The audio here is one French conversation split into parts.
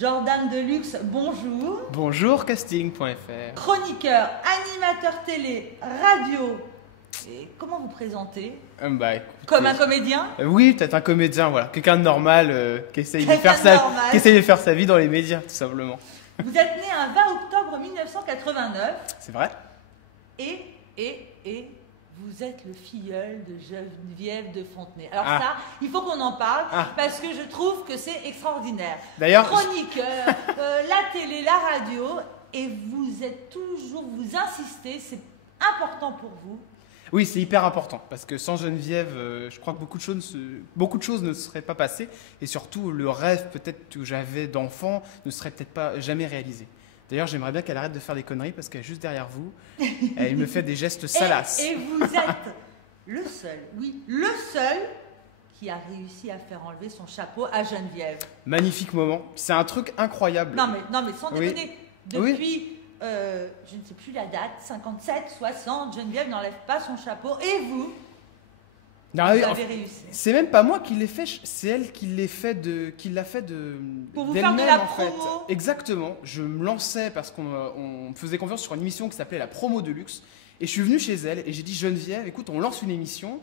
Jordan Deluxe, bonjour. Bonjour casting.fr. Chroniqueur, animateur télé, radio. Et comment vous présentez? Écoutez, Comme un comédien? Oui, peut-être un comédien, voilà. Quelqu'un de normal qui essaye de faire sa vie dans les médias, tout simplement. Vous êtes né un 20 octobre 1989. C'est vrai? Et vous êtes le filleul de Geneviève de Fontenay. Alors ça, il faut qu'on en parle parce que je trouve que c'est extraordinaire. D'ailleurs, chroniqueur, la télé, la radio, et vous êtes toujours, vous insistez, c'est important pour vous. Oui, c'est hyper important parce que sans Geneviève, je crois que beaucoup de choses ne seraient pas passées et surtout le rêve peut-être que j'avais d'enfant ne serait peut-être pas jamais réalisé. D'ailleurs, j'aimerais bien qu'elle arrête de faire des conneries parce qu'elle est juste derrière vous. Elle me fait des gestes salaces. Et vous êtes le seul, oui, le seul qui a réussi à faire enlever son chapeau à Geneviève. Magnifique moment. C'est un truc incroyable. Non mais sans déconner. Depuis, je ne sais plus la date, 57, 60, Geneviève n'enlève pas son chapeau. Et vous avez réussi. C'est même pas moi qui l'ai fait, c'est elle qui l'a fait pour vous faire de la en promo. fait. Exactement. Je me lançais parce qu'on me faisait confiance sur une émission qui s'appelait La Promo de Luxe. Et je suis venu chez elle et j'ai dit Geneviève, écoute, on lance une émission,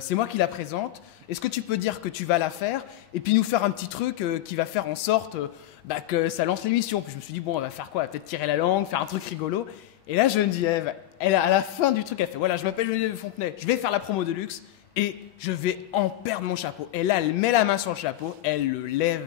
c'est moi qui la présente. Est-ce que tu peux dire que tu vas la faire et puis nous faire un petit truc qui va faire en sorte que ça lance l'émission. Puis je me suis dit bon, on va faire quoi? On va peut-être tirer la langue, faire un truc rigolo. Et là, Geneviève, elle à la fin du truc, elle fait voilà, je m'appelle Geneviève de Fontenay, je vais faire la promo de luxe. Et je vais en perdre mon chapeau. Et là, elle met la main sur le chapeau, elle le lève.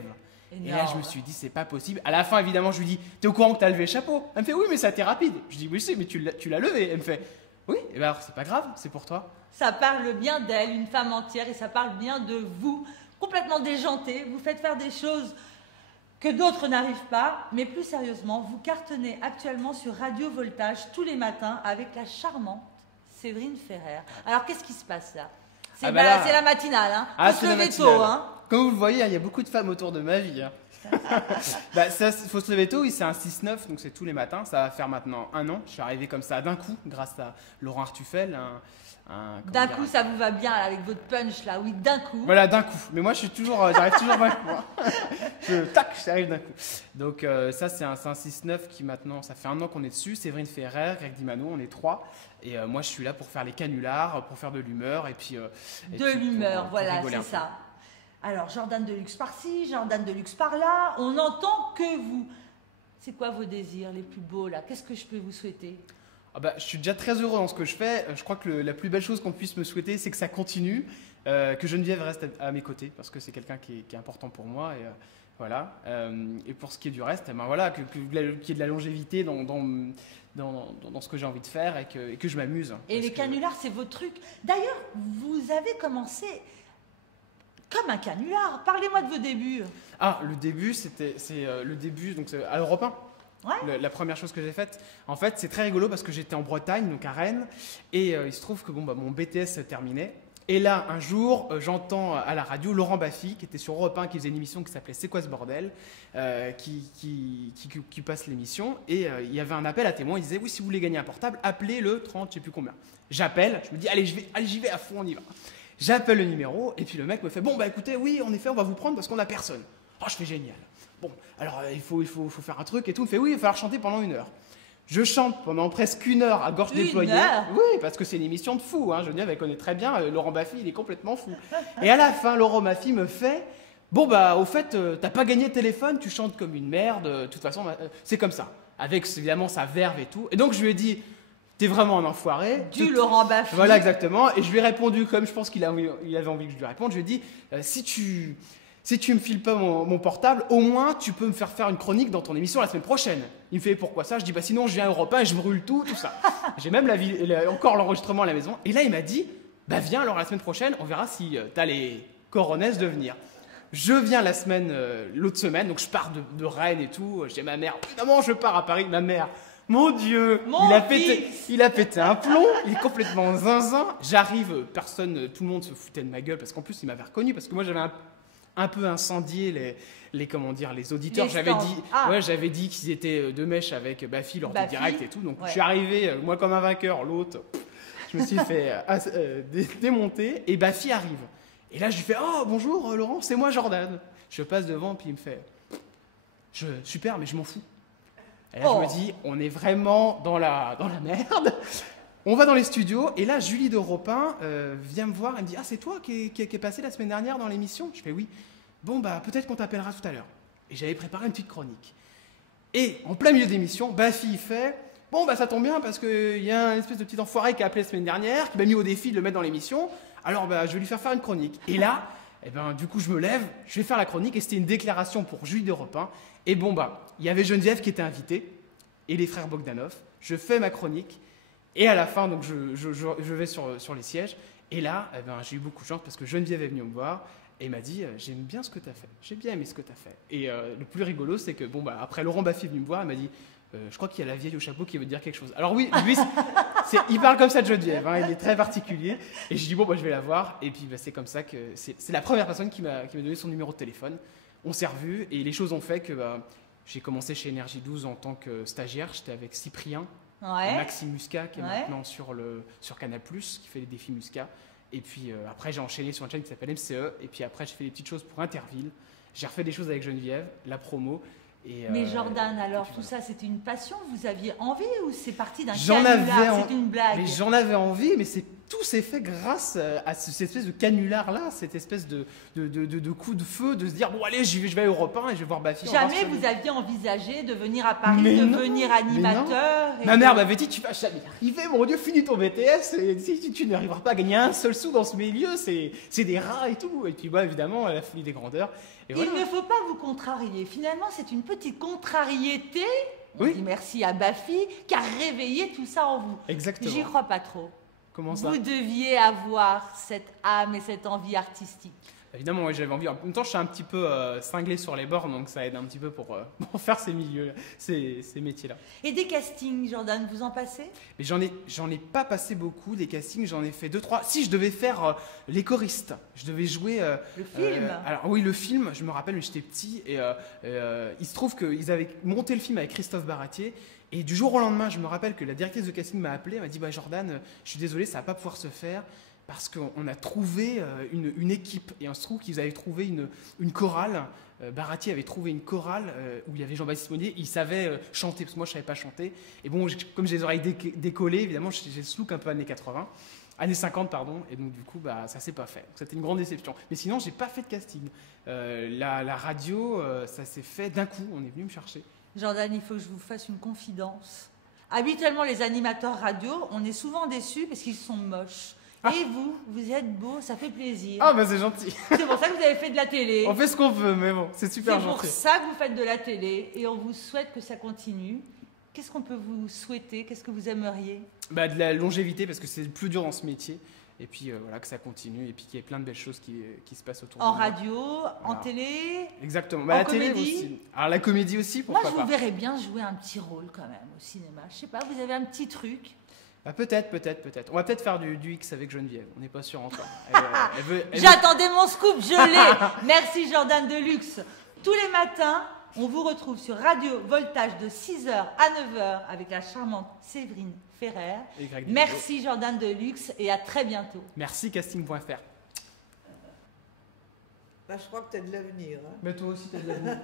Énorme. Et là, je me suis dit, c'est pas possible. À la fin, évidemment, je lui dis, t'es au courant que t'as levé le chapeau? Elle me fait, oui, mais ça a été rapide. Je dis, oui, je sais, mais tu l'as levé. Elle me fait, oui, et ben alors, c'est pas grave, c'est pour toi. Ça parle bien d'elle, une femme entière, et ça parle bien de vous. Complètement déjantée, vous faites faire des choses que d'autres n'arrivent pas. Mais plus sérieusement, vous cartonnez actuellement sur Radio Voltage tous les matins avec la charmante Séverine Ferrer. Alors, qu'est-ce qui se passe là? C'est la matinale, hein. Faut se lever tôt, hein. Comme vous le voyez, il y a beaucoup de femmes autour de ma vie. Hein. Faut se lever tôt, oui, c'est un 6-9, donc c'est tous les matins. Ça va faire maintenant 1 an. Je suis arrivé comme ça d'un coup, grâce à Laurent Artufel. D'un coup, ça vous va bien là, avec votre punch là, oui, d'un coup. Voilà, d'un coup. Mais moi, j'arrive toujours d'un coup. Hein. J'arrive d'un coup. Donc ça, c'est un 6-9 qui maintenant, ça fait 1 an qu'on est dessus. Séverine Ferrer, Greg Dimano, on est 3. Et moi, je suis là pour faire les canulars, pour faire de l'humeur. Et puis, l'humeur, voilà, c'est ça. Alors, Jordan Deluxe par-ci, Jordan Deluxe par-là. On n'entend que vous. C'est quoi vos désirs les plus beaux là? Qu'est-ce que je peux vous souhaiter? Je suis déjà très heureux dans ce que je fais. Je crois que la plus belle chose qu'on puisse me souhaiter, c'est que ça continue, que Geneviève reste à mes côtés, parce que c'est quelqu'un qui est important pour moi. Et, voilà. Et pour ce qui est du reste, voilà, qu'il y ait de la longévité dans ce que j'ai envie de faire et que je m'amuse. Et les canulars, c'est votre truc. D'ailleurs, vous avez commencé comme un canular. Parlez-moi de vos débuts. Le début, le début donc à Europe 1. Ouais. La première chose que j'ai faite, en fait, c'est très rigolo parce que j'étais en Bretagne, donc à Rennes, et il se trouve que mon BTS terminait. Et là, un jour, j'entends à la radio Laurent Baffy, qui était sur Europe 1, qui faisait une émission qui s'appelait C'est quoi ce bordel, qui passe l'émission. Et il y avait un appel à témoins. Il disait oui, si vous voulez gagner un portable, appelez le 30, je sais plus combien. J'appelle, je me dis allez, j'y vais à fond, on y va. J'appelle le numéro, et puis le mec me fait bon, écoutez, oui, en effet, on va vous prendre parce qu'on n'a personne. Je fais génial. Bon, alors il faut faire un truc et tout. Il me fait oui, il va falloir chanter pendant 1 heure. Je chante pendant presque 1 heure à gorge déployée. 1 heure? Oui, parce que c'est une émission de fou. Hein. Geneviève, elle connaît très bien. Laurent Baffy, il est complètement fou. Et à la fin, Laurent Baffy me fait bon, au fait, t'as pas gagné de téléphone, tu chantes comme une merde. De toute façon, c'est comme ça. Avec évidemment sa verve et tout. Et donc, je lui ai dit t'es vraiment un enfoiré. Du Laurent Baffy. Voilà, exactement. Et je lui ai répondu comme je pense qu'il avait envie que je lui réponde. Je lui ai dit si tu me files pas mon portable, au moins tu peux me faire une chronique dans ton émission la semaine prochaine. Il me fait pourquoi ça? Je dis sinon je viens à Europe 1 et je brûle tout ça. J'ai même encore l'enregistrement à la maison. Et là il m'a dit viens alors la semaine prochaine, on verra si t'as les coronesses de venir. Je viens l'autre semaine, donc je pars de Rennes et tout. J'ai ma mère, maman je pars à Paris, ma mère. Mon Dieu, il a pété un plomb, il est complètement zinzin. J'arrive, tout le monde se foutait de ma gueule parce qu'en plus il m'avait reconnu parce que moi j'avais un peu incendié les auditeurs. J'avais dit qu'ils étaient de mèche avec Baffy lors du direct et tout. Donc je suis arrivé, moi comme un vainqueur, l'autre, je me suis fait démonter et Baffy arrive. Et là je lui fais bonjour Laurent, c'est moi Jordan. Je passe devant puis il me fait Super, mais je m'en fous. Et là, je me dis, on est vraiment dans la merde. On va dans les studios, et là, Julie d'Europe 1 vient me voir, elle me dit, ah, c'est toi qui est passé la semaine dernière dans l'émission? Je fais oui. Bon, bah, peut-être qu'on t'appellera tout à l'heure. Et j'avais préparé une petite chronique. Et en plein milieu d'émission, Baffy fait, bon, bah, ça tombe bien, parce qu'il y a une espèce de petit enfoiré qui a appelé la semaine dernière, qui m'a mis au défi de le mettre dans l'émission, alors bah, je vais lui faire une chronique. Et là, eh ben, du coup, je me lève, je vais faire la chronique, et c'était une déclaration pour Julie d'Europe 1. Et bon, bah, il y avait Geneviève qui était invitée, et les frères Bogdanov. Je fais ma chronique, et à la fin, donc, je vais sur les sièges. Et là, eh ben, j'ai eu beaucoup de chance parce que Geneviève est venue me voir et m'a dit j'aime bien ce que tu as fait. J'ai bien aimé ce que tu as fait. Et le plus rigolo, c'est que bon, bah, après Laurent Baffy est venu me voir, elle m'a dit je crois qu'il y a la vieille au chapeau qui veut dire quelque chose. Alors oui, lui, il parle comme ça de Geneviève, hein, il est très particulier. Et je dis bon, bah, je vais la voir. Et puis bah, c'est comme ça que c'est la première personne qui m'a donné son numéro de téléphone. On s'est revus et les choses ont fait que bah, j'ai commencé chez Énergie 12 en tant que stagiaire. J'étais avec Cyprien. Maxime Muscat qui est maintenant sur Canal+, qui fait les défis Muscat. Et puis après j'ai enchaîné sur une chaîne qui s'appelle MCE. Et puis après j'ai fait des petites choses pour Interville. J'ai refait des choses avec Geneviève, la promo. Mais Jordan, alors tout ça c'était une passion? Vous aviez envie ou c'est parti d'un canular? C'est une blague? Mais j'en avais envie, mais tout s'est fait grâce à cette espèce de canular-là, cette espèce de coup de feu, de se dire bon allez, je vais à Europe 1 et je vais voir Baffy. Jamais vous aviez envisagé de venir à Paris, devenir animateur? Ma mère m'avait dit tu vas jamais y arriver, mon Dieu, finis ton BTS, et tu n'arriveras pas à gagner un seul sou dans ce milieu, c'est des rats et tout. Et puis bah, évidemment, la folie des grandeurs. Et voilà. Il ne faut pas vous contrarier. Finalement, c'est une petite contrariété. On dit merci à Baffy qui a réveillé tout ça en vous. Exactement. J'y crois pas trop. Comment ça? Vous deviez avoir cette âme et cette envie artistique. Évidemment, ouais, j'avais envie. En même temps, je suis un petit peu cinglé sur les bords, donc ça aide un petit peu pour faire ces milieux, ces métiers-là. Et des castings, Jordan, vous en passez? Mais j'en ai pas passé beaucoup, des castings, j'en ai fait 2-3. Si, je devais faire Les Choristes. Je devais jouer... le film alors oui, le film, je me rappelle, j'étais petit, et il se trouve qu'ils avaient monté le film avec Christophe Baratier, et du jour au lendemain, je me rappelle que la directrice de casting m'a appelé, elle m'a dit bah, Jordan, je suis désolé, ça va pas pouvoir se faire, parce qu'on a trouvé une équipe, et on se trouve qu'ils avaient trouvé une chorale. Baratier avait trouvé une chorale où il y avait Jean-Baptiste Monnier, il savait chanter, parce que moi je ne savais pas chanter. Et bon, comme j'ai les oreilles décollées, évidemment, j'ai ce look un peu années 80, années 50, pardon, et donc du coup, bah, ça ne s'est pas fait. C'était une grande déception. Mais sinon, je n'ai pas fait de casting. La radio, ça s'est fait d'un coup, on est venu me chercher. Jordan, il faut que je vous fasse une confidence. Habituellement, les animateurs radio, on est souvent déçus parce qu'ils sont moches. Et vous êtes beau, ça fait plaisir. Ah, bah c'est gentil. C'est pour ça que vous avez fait de la télé. On fait ce qu'on veut, mais bon, c'est super gentil. C'est pour ça que vous faites de la télé et on vous souhaite que ça continue. Qu'est-ce qu'on peut vous souhaiter? Qu'est-ce que vous aimeriez? Bah, de la longévité, parce que c'est le plus dur dans ce métier. Et puis voilà, que ça continue et puis qu'il y ait plein de belles choses qui se passent autour de nous. En radio, en télé? Exactement. En la comédie télé aussi. Alors la comédie aussi, pourquoi pas. Moi, je vous verrais bien jouer un petit rôle quand même au cinéma. Je sais pas, vous avez un petit truc? Bah, peut-être. On va peut-être faire du X avec Geneviève. On n'est pas sûr encore. J'attendais mon scoop, je l'ai. Merci Jordan Deluxe. Tous les matins, on vous retrouve sur Radio Voltage de 6h à 9h avec la charmante Séverine Ferrer. Merci Jordan Deluxe et à très bientôt. Merci casting.fr. Bah, je crois que tu as de l'avenir. Hein. Mais toi aussi, tu as de l'avenir.